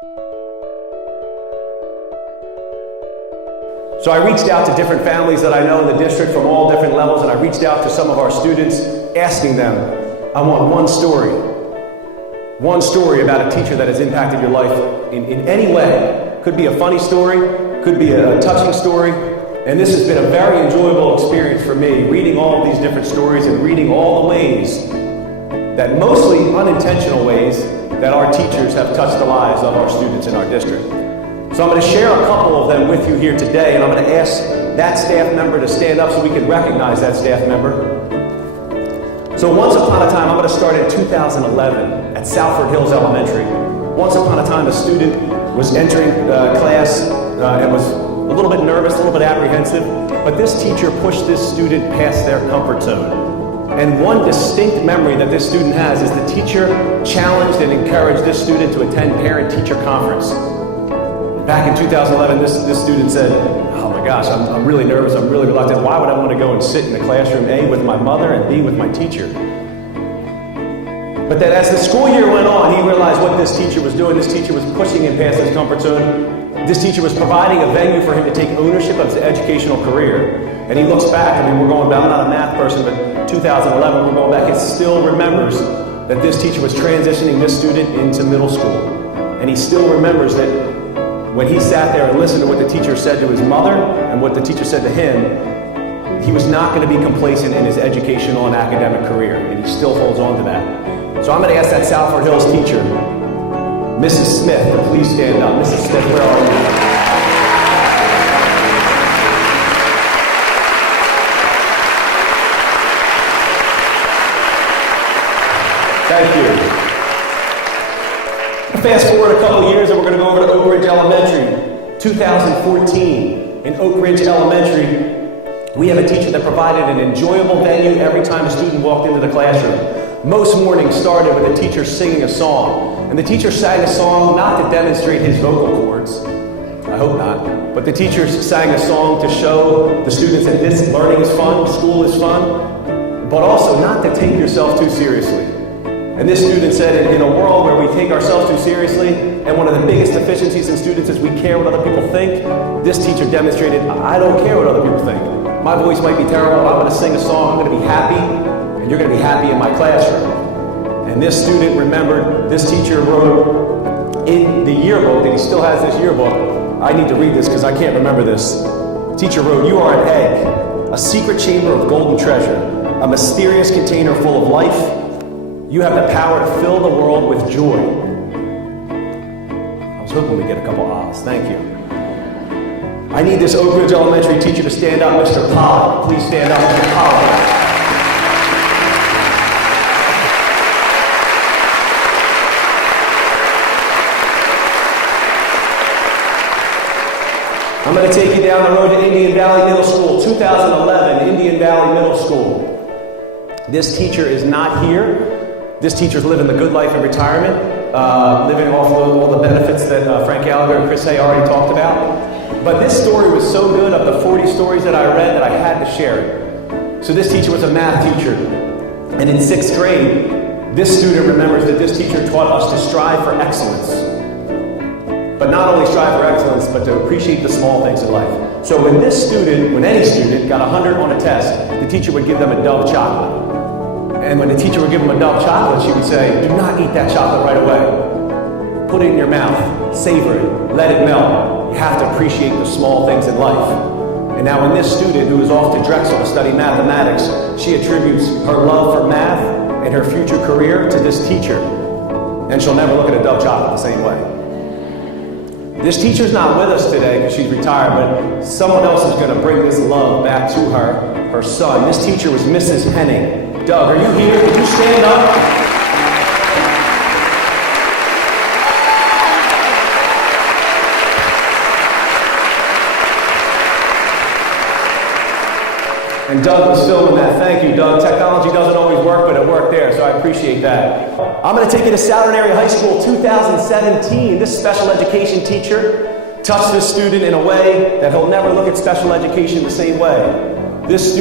So I reached out to different families that I know in the district from all different levels, and I reached out to some of our students asking them, I want one story about a teacher that has impacted your life in any way. Could be a funny story, could be a touching story, and this has been a very enjoyable experience for me, reading all of these different stories and reading all the ways, that mostly unintentional ways, that our teachers have touched the lives of our students in our district. So I'm going to share a couple of them with you here today, and I'm going to ask that staff member to stand up so we can recognize that staff member. So once upon a time, I'm going to start in 2011 at Salford Hills Elementary. Once upon a time, a student was entering class and was a little bit nervous, a little bit apprehensive, but this teacher pushed this student past their comfort zone. And one distinct memory that this student has is the teacher challenged and encouraged this student to attend parent-teacher conference. Back in 2011, this student said, oh my gosh, I'm really nervous, I'm really reluctant. Why would I want to go and sit in the classroom, A, with my mother, and B, with my teacher? But then as the school year went on, he realized what this teacher was doing. This teacher was pushing him past his comfort zone. This teacher was providing a venue for him to take ownership of his educational career. And he looks back, we're going back, I'm not a math person, but 2011, we're going back, he still remembers that this teacher was transitioning this student into middle school. And he still remembers that when he sat there and listened to what the teacher said to his mother and what the teacher said to him, he was not going to be complacent in his educational and academic career, and he still holds on to that. So I'm going to ask that Salford Hills teacher, Mrs. Smith, to please stand up. Mrs. Smith, where are you? Thank you. Fast forward a couple of years and we're going to go over to Oak Ridge Elementary. 2014, in Oak Ridge Elementary, we have a teacher that provided an enjoyable venue every time a student walked into the classroom. Most mornings started with the teacher singing a song. And the teacher sang a song not to demonstrate his vocal cords, I hope not, but the teacher sang a song to show the students that this learning is fun, school is fun, but also not to take yourself too seriously. And this student said, in a world where we take ourselves too seriously, and one of the biggest deficiencies in students is we care what other people think, this teacher demonstrated, I don't care what other people think. My voice might be terrible, I'm going to sing a song, I'm going to be happy, and you're going to be happy in my classroom. And this student remembered, this teacher wrote in the yearbook, and he still has this yearbook. I need to read this because I can't remember this. Teacher wrote, you are an egg, a secret chamber of golden treasure, a mysterious container full of life. You have the power to fill the world with joy. I was hoping we'd get a couple ahs. Thank you. I need this Oak Ridge Elementary teacher to stand up, Mr. Pollock. Please stand up, Mr. Pollock. I'm going to take you down the road to Indian Valley Middle School, 2011, Indian Valley Middle School. This teacher is not here. This teacher's living the good life in retirement, living off of all the benefits that Frank Gallagher and Chris Hay already talked about. But this story was so good, of the 40 stories that I read, that I had to share it. So this teacher was a math teacher. And in 6th grade, this student remembers that this teacher taught us to strive for excellence. But not only strive for excellence, but to appreciate the small things in life. So when any student got 100 on a test, the teacher would give them a Dove chocolate. And when the teacher would give them a Dove chocolate, she would say, do not eat that chocolate right away. Put it in your mouth, savor it, let it melt. You have to appreciate the small things in life. And now when this student, who is off to Drexel to study mathematics, she attributes her love for math and her future career to this teacher. And she'll never look at a Dove chocolate the same way. This teacher's not with us today because she's retired, but someone else is going to bring this love back to her son. This teacher was Mrs. Henning. Doug, are you here? Could you stand up? And Doug was filming that. Thank you, Doug. Technology doesn't always work, but it worked there, so I appreciate that. I'm going to take you to Southern Area High School 2017. This special education teacher touched this student in a way that he'll never look at special education the same way. This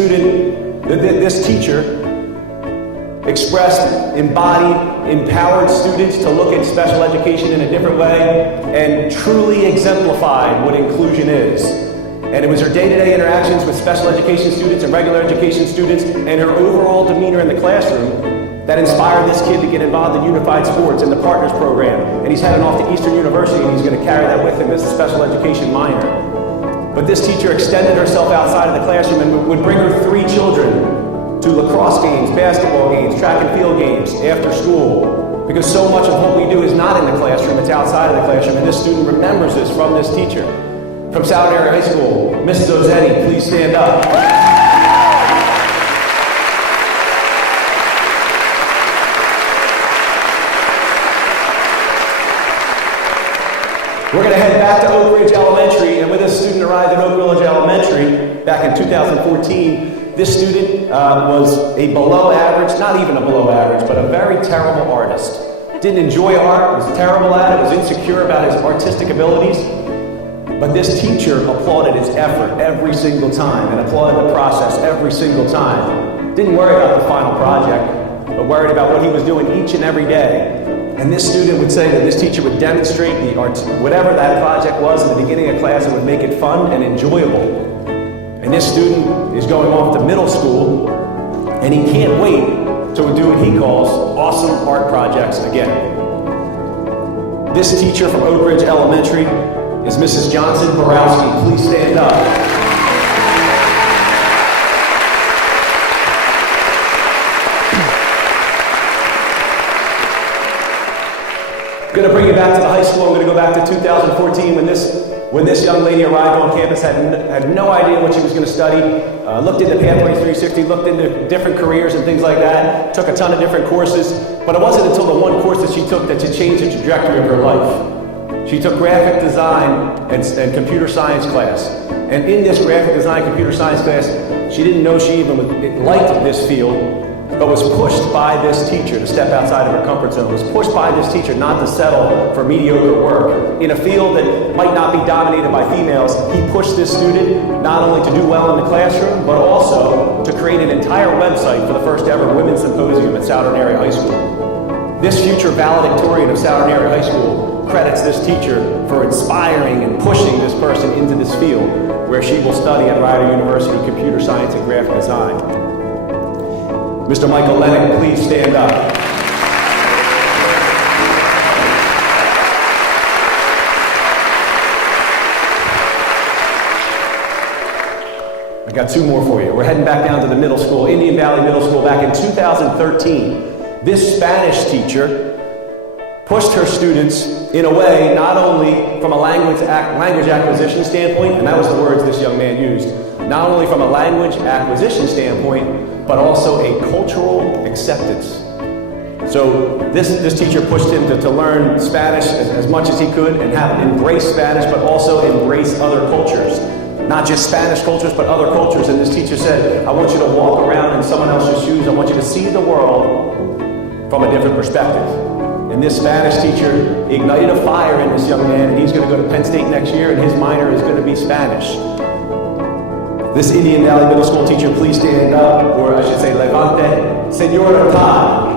teacher expressed, embodied, empowered students to look at special education in a different way, and truly exemplified what inclusion is. And it was her day-to-day interactions with special education students and regular education students and her overall demeanor in the classroom that inspired this kid to get involved in unified sports and the Partners program. And he's heading off to Eastern University and he's going to carry that with him as a special education minor. But this teacher extended herself outside of the classroom and would bring her 3 children to lacrosse games, basketball games, track and field games after school. Because so much of what we do is not in the classroom, it's outside of the classroom. And this student remembers this from this teacher. From Southern Area High School, Mrs. Ozzetti, please stand up. We're going to head back to Oak Ridge Elementary, and when this student arrived at Oak Ridge Elementary back in 2014, this student was a below average, not even a below average, but a very terrible artist. Didn't enjoy art, was terrible at it, was insecure about his artistic abilities. But this teacher applauded his effort every single time and applauded the process every single time. Didn't worry about the final project, but worried about what he was doing each and every day. And this student would say that this teacher would demonstrate the art, whatever that project was in the beginning of class, and would make it fun and enjoyable. And this student is going off to middle school, and he can't wait to do what he calls awesome art projects again. This teacher from Oak Ridge Elementary is Mrs. Johnson Borowski. Please stand up. I'm going to bring you back to the high school. I'm going to go back to 2014 when this young lady arrived on campus, had no idea what she was going to study, looked into Pathways 360, looked into different careers and things like that, took a ton of different courses, but it wasn't until the one course that she took that she changed the trajectory of her life. She took graphic design and computer science class. And in this graphic design, computer science class, she didn't know she even liked this field, but was pushed by this teacher to step outside of her comfort zone, was pushed by this teacher not to settle for mediocre work. In a field that might not be dominated by females, he pushed this student not only to do well in the classroom, but also to create an entire website for the first ever women's symposium at Southern Area High School. This future valedictorian of Southern Area High School credits this teacher for inspiring and pushing this person into this field where she will study at Rider University computer science and graphic design. Mr. Michael Lennox, please stand up. I got 2 more for you. We're heading back down to the middle school, Indian Valley Middle School, back in 2013. This Spanish teacher pushed her students in a way not only from a language acquisition standpoint, and that was the words this young man used, not only from a language acquisition standpoint, but also a cultural acceptance. So this teacher pushed him to learn Spanish as much as he could and embrace Spanish, but also embrace other cultures. Not just Spanish cultures, but other cultures. And this teacher said, I want you to walk around in someone else's shoes. I want you to see the world from a different perspective. And this Spanish teacher ignited a fire in this young man, and he's going to go to Penn State next year, and his minor is going to be Spanish. This Indian Valley Middle School teacher, please stand up, or I should say, levante. Senora Todd.